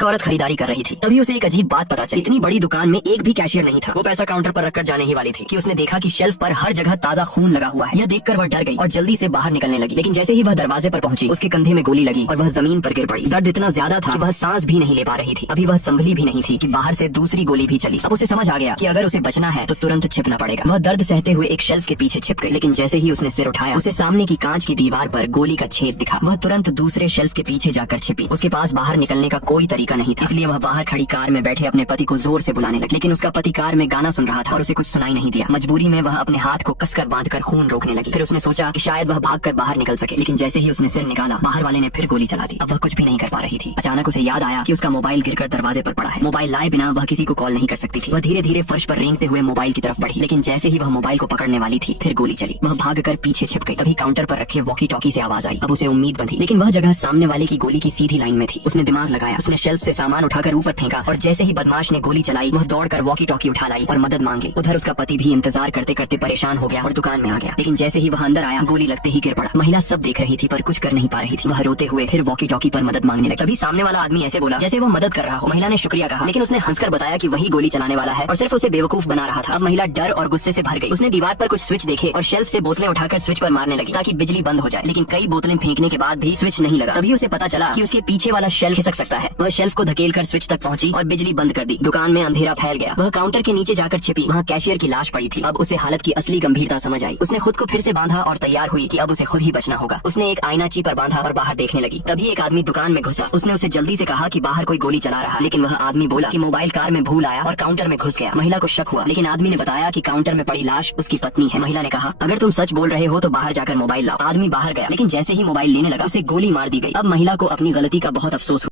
एक औरत खरीदारी कर रही थी। तभी उसे एक अजीब बात पता चली। इतनी बड़ी दुकान में एक भी कैशियर नहीं था। वो पैसा काउंटर पर रखकर जाने ही वाली थी कि उसने देखा कि शेल्फ पर हर जगह ताजा खून लगा हुआ है। यह देखकर वह डर गई और जल्दी से बाहर निकलने लगी। लेकिन जैसे ही वह दरवाजे पर पहुंची, उसके कंधे में गोली लगी और वह जमीन पर गिर पड़ी। दर्द इतना ज्यादा था कि वह सांस भी नहीं ले पा रही थी। अभी वह संभली भी नहीं थी कि बाहर से दूसरी गोली भी चली। अब उसे समझ आ गया कि अगर उसे बचना है तो तुरंत छिपना पड़ेगा। वह दर्द सहते हुए एक शेल्फ के पीछे छिप गई। लेकिन जैसे ही उसने सिर उठाया, उसे सामने की कांच की दीवार पर गोली का छेद दिखा। वह तुरंत दूसरे शेल्फ के पीछे जाकर छिपी। उसके पास बाहर निकलने का कोई तरीका नहीं था, इसलिए वह बाहर खड़ी कार में बैठे अपने पति को जोर से बुलाने लगी। लेकिन उसका पति कार में गाना सुन रहा था और उसे कुछ सुनाई नहीं दिया। मजबूरी में वह अपने हाथ को कसकर बांधकर खून रोकने लगी। फिर उसने सोचा कि शायद वह भागकर बाहर निकल सके। लेकिन जैसे ही उसने सिर निकाला, बाहर वाले ने फिर गोली चला दी। अब वह कुछ भी नहीं कर पा रही थी। अचानक उसे याद आया कि उसका मोबाइल गिरकर दरवाजे पर पड़ा है। मोबाइल लाए बिना वह किसी को कॉल नहीं कर सकती थी। वह धीरे धीरे फर्श पर रेंगते हुए मोबाइल की तरफ बढ़ी। लेकिन जैसे ही वह मोबाइल को पकड़ने वाली थी, फिर गोली चली। वह भागकर पीछे छिप गई। तभी काउंटर पर रखे वॉकी टॉकी से आवाज आई। अब उसे उम्मीद बंधी, लेकिन वह जगह सामने वाले की गोली की सीधी लाइन में थी। उसने दिमाग लगाया। उसने शेल्फ से सामान उठाकर ऊपर फेंका और जैसे ही बदमाश ने गोली चलाई, वह दौड़कर वॉकी टॉकी उठा लाई और मदद मांग ली। उधर उसका पति भी इंतजार करते करते परेशान हो गया और दुकान में आ गया। लेकिन जैसे ही वह अंदर आया, गोली लगते ही गिर पड़ा। महिला सब देख रही थी पर कुछ कर नहीं पा रही थी। वह रोते हुए फिर वॉकी टॉकी पर मदद मांगने लगी। तभी सामने वाला आदमी ऐसे बोला जैसे वह मदद कर रहा हो। महिला ने शुक्रिया कहा, लेकिन उसने हंसकर बताया कि वही गोली चलाने वाला है और सिर्फ उसे बेवकूफ बना रहा था। अब महिला डर और गुस्से से भर गई। उसने दीवार पर कुछ स्विच देखे और शेल्फ से बोतलें उठाकर स्विच पर मारने लगी ताकि बिजली बंद हो जाए। लेकिन कई बोतलें फेंकने के बाद भी स्विच नहीं लगा। तभी उसे पता चला कि उसके पीछे वाला शेल्फ खिसक सकता है। वह शेल्फ को धकेलकर स्विच तक पहुंची और बिजली बंद कर दी। दुकान में अंधेरा फैल गया। वह काउंटर के नीचे जाकर छिपी। वहाँ कैशियर की लाश पड़ी थी। अब उसे हालत की असली गंभीरता समझ आई। उसने खुद को फिर से बांधा और तैयार हुई कि अब उसे खुद ही बचना होगा। उसने एक आईना ची पर बांधा और बाहर देखने लगी। तभी एक आदमी दुकान में घुसा। उसने उसे जल्दी से कहा कि बाहर कोई गोली चला रहा, लेकिन वह आदमी बोला कि मोबाइल कार में भूल आया और काउंटर में घुस गया। महिला को शक हुआ, लेकिन आदमी ने बताया कि काउंटर में पड़ी लाश उसकी पत्नी है। महिला ने कहा, अगर तुम सच बोल रहे हो तो बाहर जाकर मोबाइल लाओ। आदमी बाहर गया, लेकिन जैसे ही मोबाइल लेने लगा, उसे गोली मार दी गई। अब महिला को अपनी गलती का बहुत अफसोस हुआ।